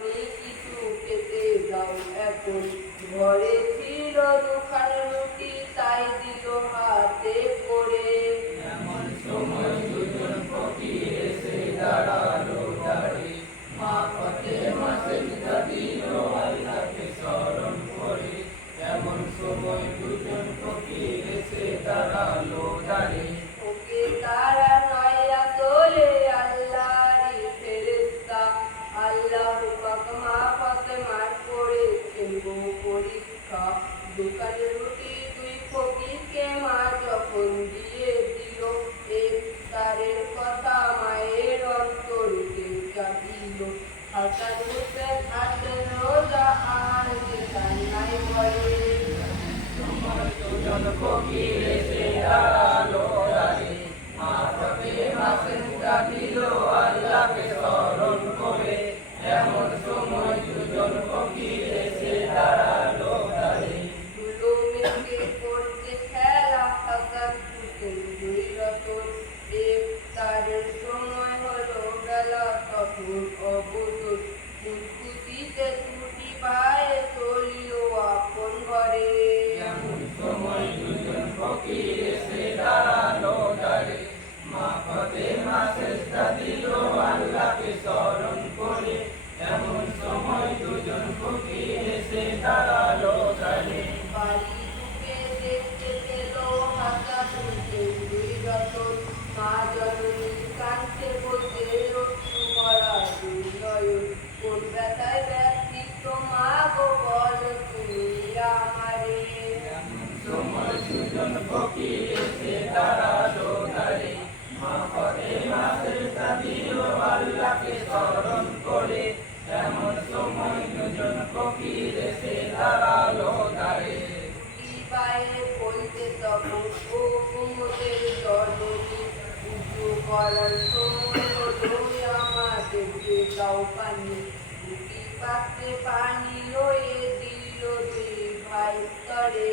কিছু খেতে দাও এখন। ঘরে ছিল দুখান রুটি, তাই দিল হাতে করে। এমন সময় দুজন ফকির এসে দাঁড়ালো দাঁড়ে, মা ফাতেমা সেজদা দিল আল্লাহকে স্মরণ করে। এমন সময় দুজন ফকির এসে দাঁড়ালো দাঁড়ে, ওকে তারা নয় আসলে আল্লাহরই ফেরেশতা। আল্লাহ পাক মা ফাতেমার করেছেন গো পরীক্ষা। দুখান রুটি দুই ফকিরকে মা যখন দিয়ে দিল, ইফতারের কথা মায়ের অন্তরকে জাগিল। হাসান হোসেন আছেন রোজা আর যেতাম নাই ঘরে। সময় দুজন ফকির এসে দাঁড়ালো দাঁড়ে, মা ফাতেমা সেজদা দিল আল্লাহকে স্মরণ করে। এমন সময় দুজন ফকির এসে দাঁড়ালো দাঁড়ে, ধুলো মেঘে করছে খেলা হাসান হোসেন দুই রতন। ইফতারের সময় হলো বেলা তখন অবসর। ফুলকুচিতে ছুটি পায়ে চলিল আপন ঘরে। এমন সময় দুজন ফকির এসে দাঁড়ালো দাঁড়ে, মা ফাতেমা সেজদা দিল আল্লাহকে স্মরণ করে। এমন সময় দুজন ফকির এসে দাঁড়ালো দাঁড়ে, বাড়ি ঢুকে দেখতে পেল হাসান হোসেন দুই রতন। মা জননী কাঁদছে বলতে অশ্রু ভরা দুই নয়ন। কোন ব্যথায় ব্যথিত মা গো বলো তুমি আমারে। এমন সময় দুজন ফকির এসে দাঁড়ালো দাঁড়ে, মা ফাতেমা সেজদা দিল আল্লাহকে স্মরণ করে। এমন সময় দুজন ফকির এসে দাঁড়ালো দাঁড়ে, তুলি পায়ে বলতে তখন ও কুমুদের জননী। উঁচু করার সময় হলো আমাদেরকে দাও পানি। দুটি পাত্রে পানি লয়ে দিল দুই ভাই স্তরে।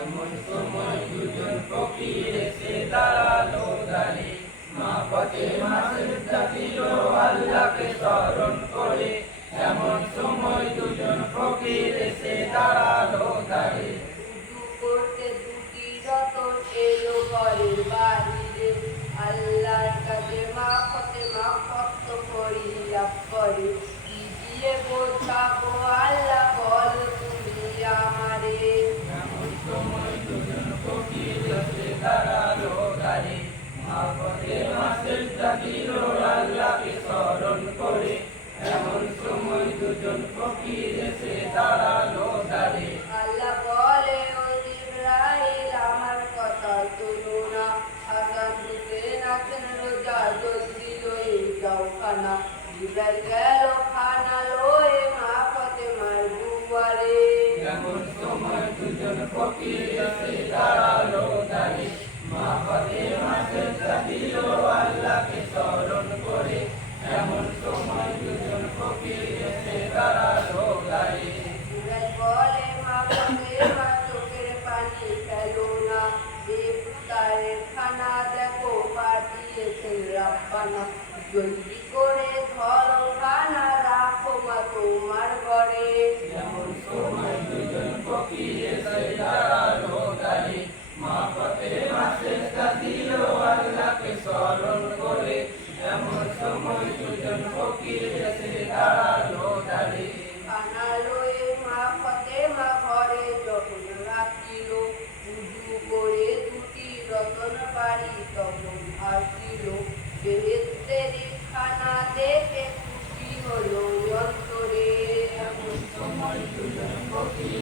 এমন সময় দুজন ফকির এসে দাঁড়ালো দাঁড়ে, মা ফাতেমা সেজদা দিল আল্লাহকে স্মরণ করে। এমন সময় দুজন ফকির এসে দাঁড়ালো দাঁড়ে, উঁচু করতে দুটি রতন এলো ঘরের বাহিরে। আল্লাহর কাছে মা ফাতেমা কষ্ট করিয়া করে। কি দিয়ে বোঝাবো আল্লাহ বলো তুমি আমারে। এমন সময় দুজন ফকির এসে দাঁড়ালো দাঁড়ে, মা ফাতেমা সেজদা দিল আল্লাহকে স্মরণ করে। এমন সময় দুজন ফকির এসে দাঁড়ালো দাঁড়ে, আল্লাহ বলে ও জিবরাইল আমার কথা শোনো না। হাসান হোসেন আছেন রোজা জলদি লয়ে যাও খানা। জিবরাইল গেল খানা লয়ে মা ফাতেমার দুয়ারে। এমন সময় দুজন ফকির এসে দাঁড়ালো দাঁড়ে, মা ফাতেমা সেজদা দিল আল্লাহকে স্মরণ করে। এমন সময় দুজন ফকির এসে দাঁড়ালো